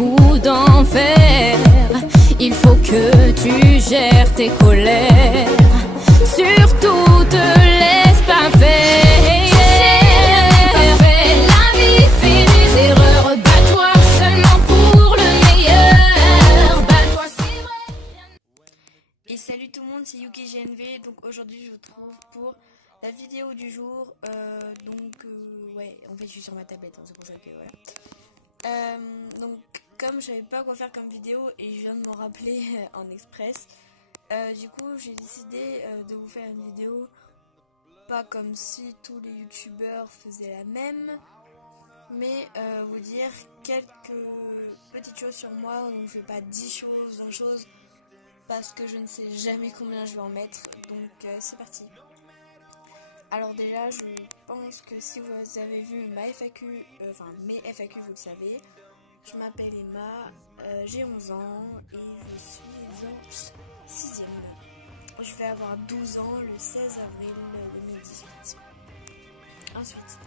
coups d'enfer. Il faut que tu gères tes colères. Surtout te laisse pas faire. La vie fait des erreurs. Bats-toi seulement pour le meilleur. Bats-toi, c'est vrai. Et salut tout le monde, c'est Yuki GNV. Donc aujourd'hui je vous retrouve pour la vidéo du jour. Ouais, en fait je suis sur ma tablette, hein, c'est pour ça que voilà. Donc comme je savais pas quoi faire comme vidéo et je viens de m'en rappeler en express, du coup j'ai décidé de vous faire une vidéo pas comme si tous les youtubeurs faisaient la même, mais vous dire quelques petites choses sur moi. Donc je fais pas 10 choses, 20 choses, parce que je ne sais jamais combien je vais en mettre, donc c'est parti. Alors déjà, je pense que si vous avez vu ma FAQ, mes FAQ, vous le savez, je m'appelle Emma, j'ai 11 ans et je suis en 6ème. Je vais avoir 12 ans le 16 avril 2018. Ensuite,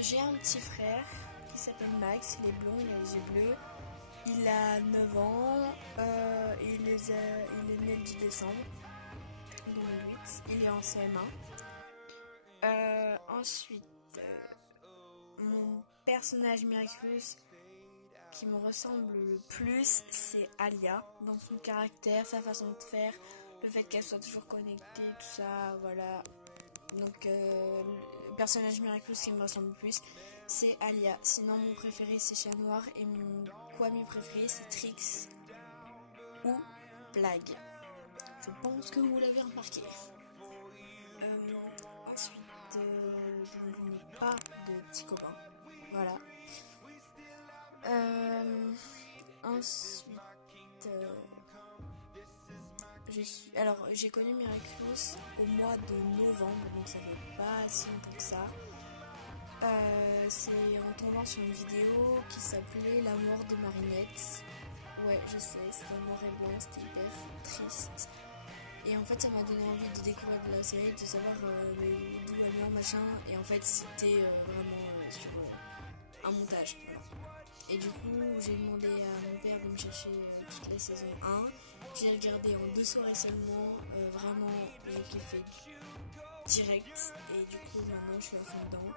j'ai un petit frère qui s'appelle Max, il est blond, il a les yeux bleus. Il a 9 ans, il est né le 10 décembre 2008, il est en CM1. Ensuite, mon personnage Miraculous qui me ressemble le plus, c'est Alia, dans son caractère, sa façon de faire, le fait qu'elle soit toujours connectée, tout ça, voilà. Donc, le personnage Miraculous qui me ressemble le plus, c'est Alia. Sinon, mon préféré, c'est Chat Noir et mon Kwami préféré, c'est Trix ou Blague. Je pense que vous l'avez remarqué. Ensuite, je n'ai pas de petits copains. Voilà. Ensuite, j'ai connu Miraculous au mois de novembre, donc ça fait pas si longtemps que ça. C'est en tombant sur une vidéo qui s'appelait La mort de Marinette. Ouais, je sais, c'était en noir et blanc, c'était hyper triste. Et en fait, ça m'a donné envie de découvrir de la série, de savoir d'où elle meurt, machin. Et en fait, c'était vraiment sur un montage. Voilà. Et du coup, j'ai demandé à mon père de me chercher toutes les saisons 1. J'ai regardé en 2 soirées seulement. Vraiment, j'ai kiffé direct. Et du coup, maintenant, je suis à fond dedans.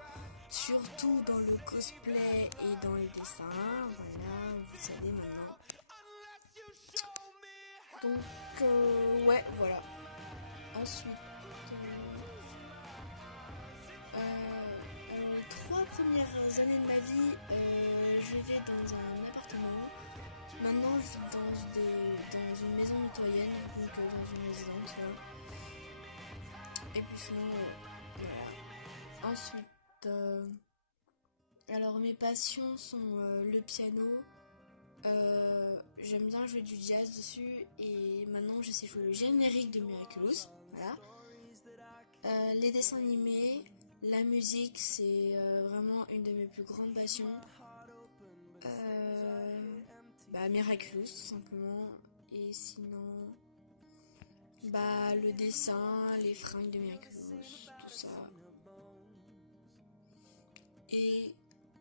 Surtout dans le cosplay et dans les dessins. Voilà, vous savez maintenant. Donc, ouais, voilà. Ensuite, alors les 3 premières années de ma vie, je vivais dans un appartement. Maintenant, je vis dans une maison mitoyenne, donc dans une résidence. Voilà. Et puis sinon, voilà. Ensuite, alors mes passions sont le piano. J'aime bien jouer du jazz dessus et maintenant je sais jouer le générique de Miraculous. Voilà. Les dessins animés, la musique, c'est vraiment une de mes plus grandes passions. Miraculous tout simplement. Et sinon, le dessin, les fringues de Miraculous, tout ça. Et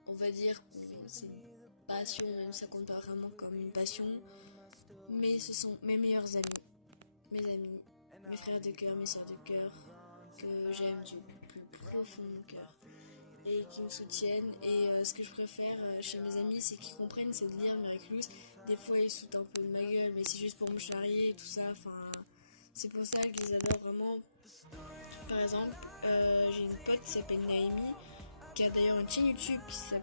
on va dire que c'est passion, même ça compte pas vraiment comme une passion, mais ce sont mes meilleurs amis, mes frères de cœur, mes sœurs de cœur, que j'aime du plus profond de mon cœur et qui me soutiennent. Et ce que je préfère chez mes amis, c'est qu'ils comprennent ce délire Miraculous. Des fois ils sautent un peu de ma gueule, mais c'est juste pour me charrier, tout ça, c'est pour ça que je les adore vraiment. Par exemple, j'ai une pote qui s'appelle Naomi, qui a d'ailleurs une chaîne YouTube qui s'appelle...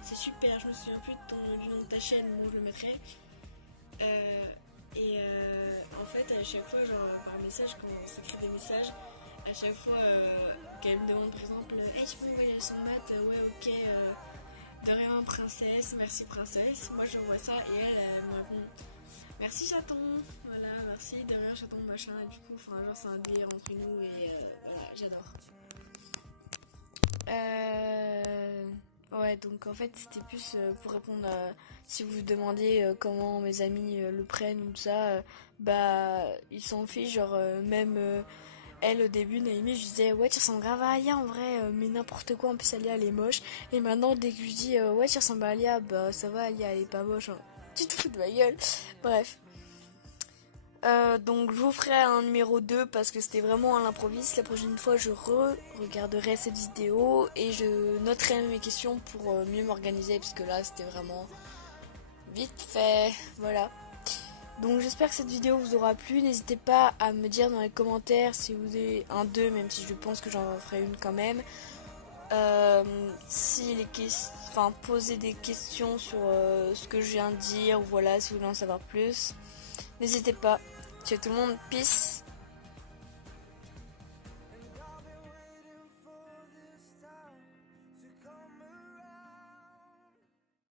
C'est super, je me souviens plus du nom de ta chaîne, où je le mettrai. En fait, à chaque fois, genre par message, quand on s'écrit des messages, à chaque fois qu'elle me demande par exemple, hey, tu peux m'envoyer son mat, ouais, ok, de rien, princesse, merci princesse. Moi, je vois ça et elle me répond, merci chaton, voilà, merci, de rien chaton, machin. Et du coup, genre, c'est un délire entre nous et voilà, j'adore. Ouais, donc en fait c'était plus pour répondre si vous vous demandiez comment mes amis le prennent ou tout ça, ils s'en fichent, genre même elle au début, Naomi, je disais ouais tu ressembles grave à Aya en vrai, mais n'importe quoi, en plus Alia elle est moche. Et maintenant dès que je dis ouais tu ressembles à Alia, bah ça va, Alia elle est pas moche, hein. Tu te fous de ma gueule. Bref. Donc je vous ferai un numéro 2 parce que c'était vraiment à l'improviste. La prochaine fois je regarderai cette vidéo et je noterai mes questions pour mieux m'organiser parce que là c'était vraiment vite fait. Voilà. Donc j'espère que cette vidéo vous aura plu. N'hésitez pas à me dire dans les commentaires si vous avez un 2, même si je pense que j'en ferai une quand même. Si les questions, enfin poser des questions sur ce que je viens de dire, ou voilà, si vous voulez en savoir plus. N'hésitez pas. Ciao tout le monde, peace.